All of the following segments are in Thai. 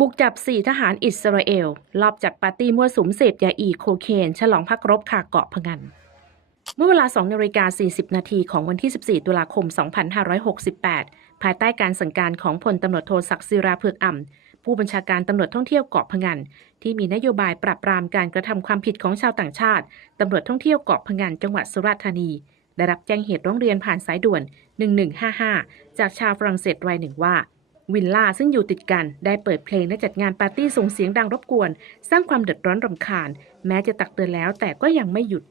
บุกจับ 4 ทหารอิสราเอลลอบจัดปาร์ตี้มั่วสุมเสพยาอีโคเคน ฉลองพักรบคาเกาะพะงัน เมื่อเวลา2นาฬิกา 40 นาทีของวันที่ 14 ตุลาคม 2568 ภายใต้การสั่งการของพลตำรวจโทศักดิ์ศิราเผือกอ่ำผู้บัญชาการตำรวจท่องเที่ยวเกาะพะงัน ที่มีนโยบายปราบปรามการกระทำความผิดของชาวต่างชาติตำรวจท่องเที่ยวเกาะพะงันจังหวัดสุราษฎร์ธานี ได้รับแจ้งเหตุร้องเรียนผ่านสายด่วน 1155 จากชาวฝรั่งเศสรายหนึ่งว่า วิลล่าซึ่งอยู่ติดกันได้เปิดเพลงและจัดงานปาร์ตี้ส่งเสียงดังรบกวน สร้างความเดือดร้อนรำคาญ แม้จะตักเตือนแล้วแต่ก็ยังไม่หยุด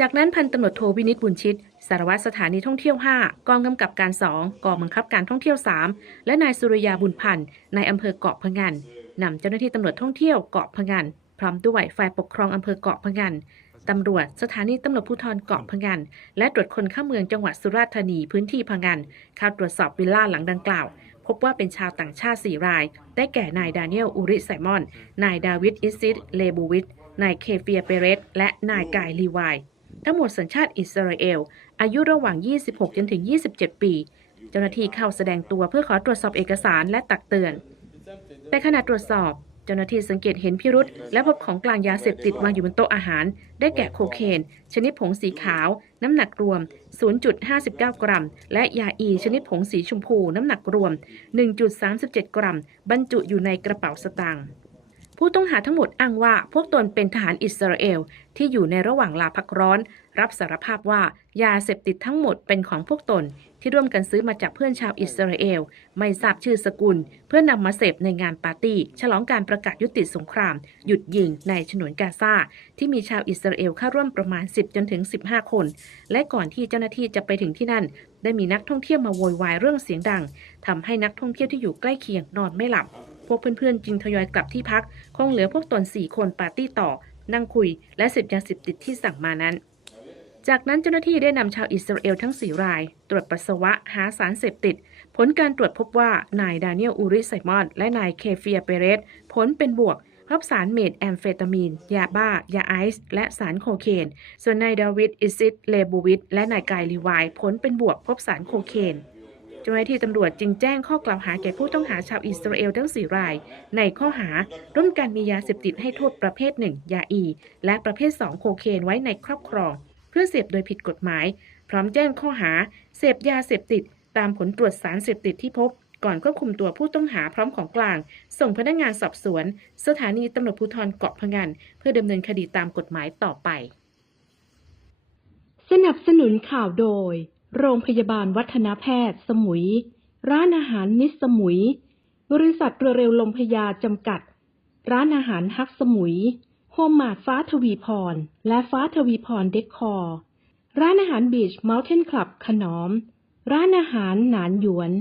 จากนั้นพันตำรวจโทวินิตบุญชิต สารวัตรสถานีท่องเที่ยว 5 กองกำกับการ 2 กองบังคับการท่องเที่ยว 3 และนายสุริยาบุญพันธ์นายอำเภอเกาะพะงันนำเจ้าหน้าที่ตำรวจท่องเที่ยวเกาะพะงันพร้อมด้วยฝ่ายปกครองอำเภอเกาะพะงันตำรวจสถานีตำรวจภูธรเกาะพะงันและตรวจคนเข้าเมืองจังหวัดสุราษฎร์ธานีพื้นที่พะงันเข้าตรวจสอบวิลล่าหลังดังกล่าว พบว่าเป็นชาวต่างชาติ 4 ราย ได้แก่นายดานิเอลอูริไซมอน นายดาวิดอิซิดเลบูวิทนายเคเฟียเปเรสและนายกายลีวาย ทั้งหมดสัญชาติอิสราเอล อายุระหว่าง 26 จนถึง 27 ปี เจ้าหน้าที่เข้าแสดงตัวเพื่อขอตรวจสอบเอกสารและตักเตือน แต่ขณะตรวจสอบ เจ้าหน้าที่สังเกตเห็นพิรุษและพบของกลางยาเสพติดวางอยู่บนโต๊ะอาหาร ได้แก่โคเคน ชนิดผงสีขาว น้ำหนักรวม 0.59 กรัม และยาอี ชนิดผงสีชมพู น้ำหนักรวม 1.37 กรัม บรรจุอยู่ในกระเป๋าสตางค์ ผู้ต้องหาทั้งหมดอ้างว่าพวกตนเป็นทหารอิสราเอล ที่อยู่ในระหว่างลาพักร้อน รับสารภาพว่ายาเสพติดทั้งหมดเป็นของพวกตน ที่ร่วมกันซื้อมาจากเพื่อนชาวอิสราเอล ไม่ทราบชื่อสกุล เพื่อนำมาเสพในงานปาร์ตี้ ฉลองการประกาศยุติสงคราม หยุดยิงในฉนวนกาซาที่มีชาวอิสราเอลเข้าร่วมประมาณ 10 จนถึง 15 คน และก่อนที่เจ้าหน้าที่จะไปถึงที่นั่น ได้มีนักท่องเที่ยวมาโวยวายเรื่องเสียงดังทำให้นักท่องเที่ยวที่อยู่ใกล้เคียงนอนไม่หลับ วกเพื่อนๆ จึงทยอยกลับที่พัก คงเหลือพวกตนสี่คนปาร์ตี้ต่อ นั่งคุย และเสพยาเสพติดที่สั่งมานั้น จากนั้นเจ้าหน้าที่ได้นำชาวอิสราเอลทั้ง4ราย ตรวจปัสสาวะหาสารเสพติด ผลการตรวจพบว่านายดานิเอลอูริไซมอนและนายเคเฟียเปเรสผลเป็นบวกพบสารเมทแอมเฟตามีน ยาบ้า ยาไอซ์ และสารโคเคน ส่วนนายดาวิด อิซิดเลบูวิท และนายกายลีวายผลเป็นบวกพบสารโคเคน เจ้าหน้าที่ตำรวจจึงแจ้งข้อกล่าวหาแก่ผู้ต้องหาชาวอิสราเอลทั้ง 4 ราย ในข้อหาร่วมกันมียาเสพติดให้โทษประเภท 1 ยาอี และประเภท 2 โคเคนไว้ในครอบครอง เพื่อเสพโดยผิดกฎหมาย พร้อมแจ้งข้อหา เสพยาเสพติด ตามผลตรวจสารเสพติดที่พบ ก่อนควบคุมตัวผู้ต้องหาพร้อมของกลาง ส่งพนักงานสอบสวน สถานีตำรวจภูธรเกาะพะงันเพื่อดำเนินคดีตามกฎหมายต่อไป สนับสนุนข่าวโดย โรงพยาบาลวัฒนแพทย์ สมุย ร้านอาหารมิสสมุย บริษัทเรือเร็วลมพยาจำกัด ร้านอาหารฮักสมุย โฮมมาดฟ้าทวีพร และฟ้าทวีพรเดคคอร์ ร้านอาหารบีชเมลเทนคลับขนอม ร้านอาหารหนานหยวน